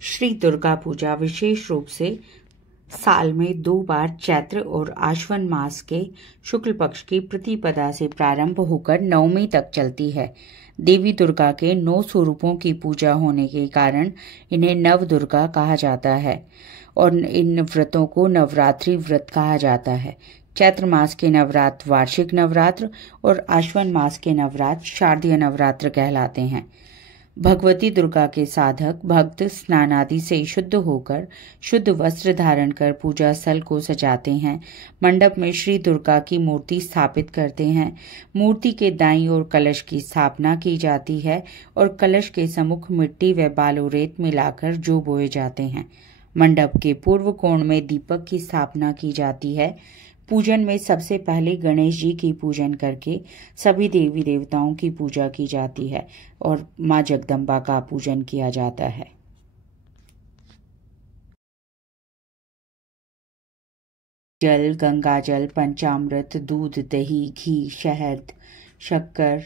श्री दुर्गा पूजा विशेष रूप से साल में 2 बार चैत्र और आश्विन मास के शुक्ल पक्ष की प्रतिपदा से प्रारंभ होकर नवमी तक चलती है। देवी दुर्गा के 9 स्वरूपों की पूजा होने के कारण इन्हें नव दुर्गा कहा जाता है और इन व्रतों को नवरात्रि व्रत कहा जाता है। चैत्र मास के नवरात्र वार्षिक नवरात्र और आश्विन मास के नवरात्र शारदीय नवरात्र कहलाते हैं। भगवती दुर्गा के साधक भक्त स्नान आदि से शुद्ध होकर शुद्ध वस्त्र धारण कर पूजा स्थल को सजाते हैं। मंडप में श्री दुर्गा की मूर्ति स्थापित करते हैं। मूर्ति के दाईं ओर कलश की स्थापना की जाती है और कलश के सम्मुख मिट्टी व बालू रेत मिलाकर जौ बोए जाते हैं। मंडप के पूर्व कोण में दीपक की स्थापना की जाती है। पूजन में सबसे पहले गणेश जी की पूजन करके सभी देवी देवताओं की पूजा की जाती है और मां जगदम्बा का पूजन किया जाता है। जल, गंगाजल, पंचामृत, दूध, दही, घी, शहद, शक्कर,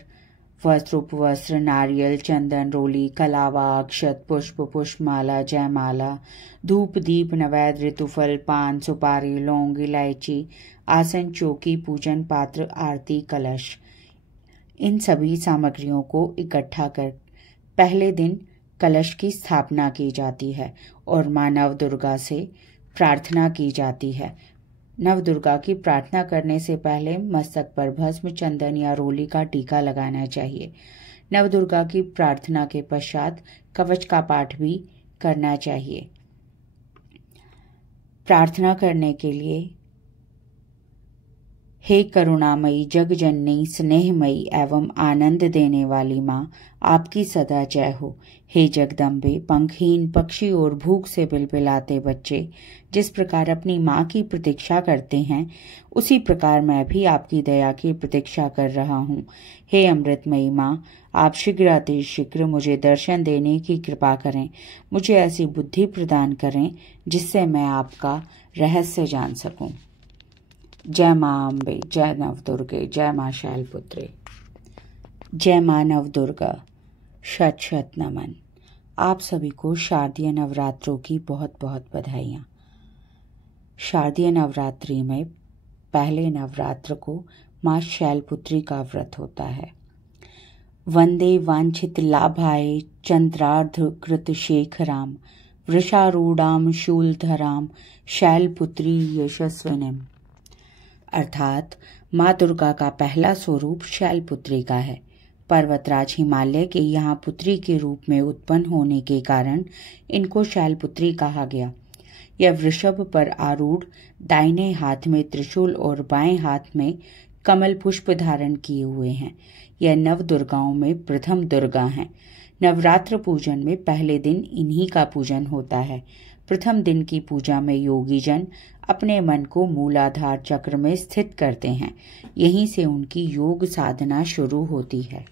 वस्त्र, उपवस्त्र, नारियल, चंदन, रोली, कलावा, अक्षत, पुष्प, पुष्पमाला, जयमाला, धूप, दीप, नैवेद्य, ऋतुफल, पान, सुपारी, लौंग, इलायची, आसन, चौकी, पूजन पात्र, आरती, कलश, इन सभी सामग्रियों को इकट्ठा कर पहले दिन कलश की स्थापना की जाती है और मां नव दुर्गा से प्रार्थना की जाती है। नव दुर्गा की प्रार्थना करने से पहले मस्तक पर भस्म, चंदन या रोली का टीका लगाना चाहिए। नव दुर्गा की प्रार्थना के पश्चात कवच का पाठ भी करना चाहिए। प्रार्थना करने के लिए हे करुणामयी, जगजननी, स्नेहमयी एवं आनंद देने वाली माँ, आपकी सदा जय हो। हे जगदम्बे, पंखहीन पक्षी और भूख से बिलबिलाते बच्चे जिस प्रकार अपनी माँ की प्रतीक्षा करते हैं, उसी प्रकार मैं भी आपकी दया की प्रतीक्षा कर रहा हूँ। हे अमृतमयी माँ, आप शीघ्र मुझे दर्शन देने की कृपा करें। मुझे ऐसी बुद्धि प्रदान करें जिससे मैं आपका रहस्य जान सकूं। जय माँ अम्बे, जय नव दुर्गे, जय माँ शैलपुत्री, जय माँ नव दुर्गा, शत शत नमन। आप सभी को शारदीय नवरात्रों की बहुत बहुत बधाइयाँ। शारदीय नवरात्रि में पहले नवरात्र को माँ शैलपुत्री का व्रत होता है। वंदे वांछित लाभाय चंद्रार्ध कृत शेखराम, वृषारूढ़ाम शूलधराम, शैलपुत्री यशस्विनीम। अर्थात माँ दुर्गा का पहला स्वरूप शैलपुत्री का है। पर्वतराज हिमालय के यहाँ पुत्री के रूप में उत्पन्न होने के कारण इनको शैलपुत्री कहा गया। यह वृषभ पर आरूढ़, दाहिने हाथ में त्रिशूल और बाएं हाथ में कमल पुष्प धारण किए हुए हैं। यह नव दुर्गाओं में प्रथम दुर्गा हैं। नवरात्र पूजन में पहले दिन इन्हीं का पूजन होता है। प्रथम दिन की पूजा में योगी जन अपने मन को मूलाधार चक्र में स्थित करते हैं। यहीं से उनकी योग साधना शुरू होती है।